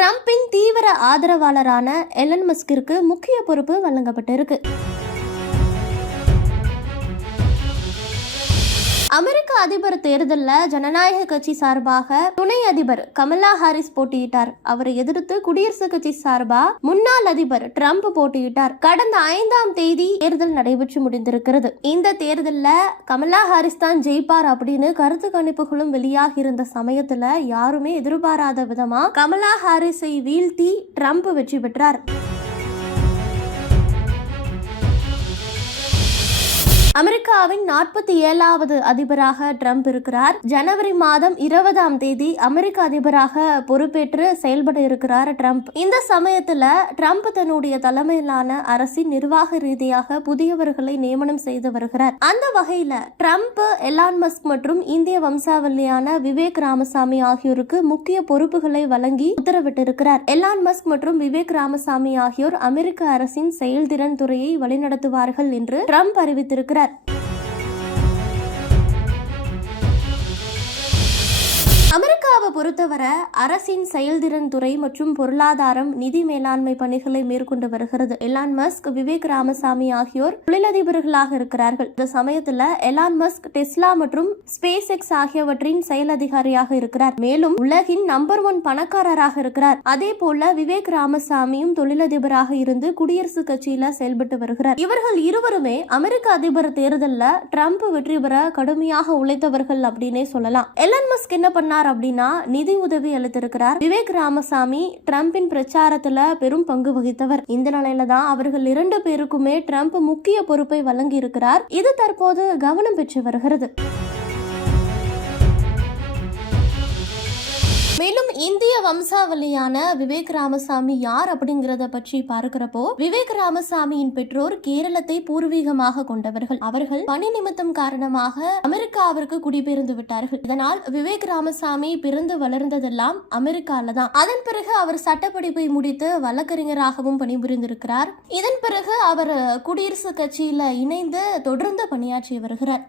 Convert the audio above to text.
ட்ரம்பின் தீவிர ஆதரவாளரான எலன் மஸ்கிற்கு முக்கிய பொறுப்பு வழங்கப்பட்டிருக்கு. அதிபர் தேர்தலில் ஜனநாயக கட்சி சார்பாக துணை அதிபர் கமலா ஹாரிஸ் போட்டியிட்டார். அவரை எதிர்த்து குடியரசு கட்சி சார்பா முன்னாள் அதிபர் ட்ரம்ப் போட்டியிட்டார். கடந்த ஐந்தாம் தேதி தேர்தல் நடைபெற்று முடிந்திருக்கிறது. இந்த தேர்தலில் கமலா ஹாரிஸ் தான் ஜெயிப்பார் அப்படின்னு கருத்து கணிப்புகளும் வெளியாகி இருந்த சமயத்துல யாருமே எதிர்பாராத விதமா கமலா ஹாரிஸை வீழ்த்தி ட்ரம்ப் வெற்றி பெற்றார். அமெரிக்காவின் நாற்பத்தி ஏழாவது அதிபராக ட்ரம்ப் இருக்கிறார். ஜனவரி மாதம் இருபதாம் தேதி அமெரிக்க அதிபராக பொறுப்பேற்று செயல்பட இருக்கிறார் ட்ரம்ப். இந்த சமயத்துல ட்ரம்ப் தன்னுடைய தலைமையிலான அரசின் நிர்வாக ரீதியாக புதியவர்களை நியமனம் செய்து வருகிறார். அந்த வகையில ட்ரம்ப் எலான் மஸ்க் மற்றும் இந்திய வம்சாவளியான விவேக் ராமசாமி ஆகியோருக்கு முக்கிய பொறுப்புகளை வழங்கி உத்தரவிட்டிருக்கிறார். எலான் மஸ்க் மற்றும் விவேக் ராமசாமி ஆகியோர் அமெரிக்க அரசின் செயல்திறன் துறையை வழிநடத்துவார்கள் என்று ட்ரம்ப் அறிவித்திருக்கிறார். இந்தியாவை பொறுத்தவரை அரசின் செயல்திறன் துறை மற்றும் பொருளாதாரம் நிதி மேலாண்மை பணிகளை மேற்கொண்டு வருகிறது. எலான் மஸ்க் விவேக் ராமசாமி ஆகியோர் தொழிலதிபர்களாக இருக்கிறார்கள். இந்த சமயத்துல எலான் மஸ்க் டெஸ்லா மற்றும் ஸ்பேஸ் எக்ஸ் ஆகியவற்றின் செயல் அதிகாரியாக இருக்கிறார். மேலும் உலகின் நம்பர் ஒன் பணக்காரராக இருக்கிறார். அதே போல விவேக் ராமசாமியும் தொழிலதிபராக இருந்து குடியரசுக் கட்சியில செயல்பட்டு வருகிறார். இவர்கள் இருவருமே அமெரிக்க அதிபர் தேர்தலில் ட்ரம்ப் வெற்றி பெற கடுமையாக உழைத்தவர்கள் அப்படின்னே சொல்லலாம். எலான் மஸ்க் என்ன பண்ணார் அப்படின்னா நிதி உதவி அளித்திருக்கிறார். விவேக் ராமசாமி டிரம்பின் பிரச்சாரத்துல பெரும் பங்கு வகித்தவர். இந்த நிலையில தான் அவர்கள் இரண்டு பேருக்குமே ட்ரம்ப் முக்கிய பொறுப்பை வழங்கி இருக்கிறார் இது தற்போது கவனம் பெற்று வருகிறது. இந்திய வம்சாவளியான விவேக் ராமசாமி யார் அப்படிங்கறத பற்றி பார்க்கிறப்போ விவேக் ராமசாமியின் பெற்றோர் கேரளத்தை பூர்வீகமாக கொண்டவர்கள். அவர்கள் பணி நிமித்தம் காரணமாக அமெரிக்காவிற்கு குடிபெயர்ந்து விட்டார்கள். இதனால் விவேக் ராமசாமி பிறந்து வளர்ந்ததெல்லாம் அமெரிக்கால தான். அதன் பிறகு அவர் சட்டப்படிப்பை முடித்து வழக்கறிஞராகவும் பணிபுரிந்திருக்கிறார். இதன் பிறகு அவர் குடியரசுக் கட்சியில இணைந்து தொடர்ந்து பணியாற்றி வருகிறார்.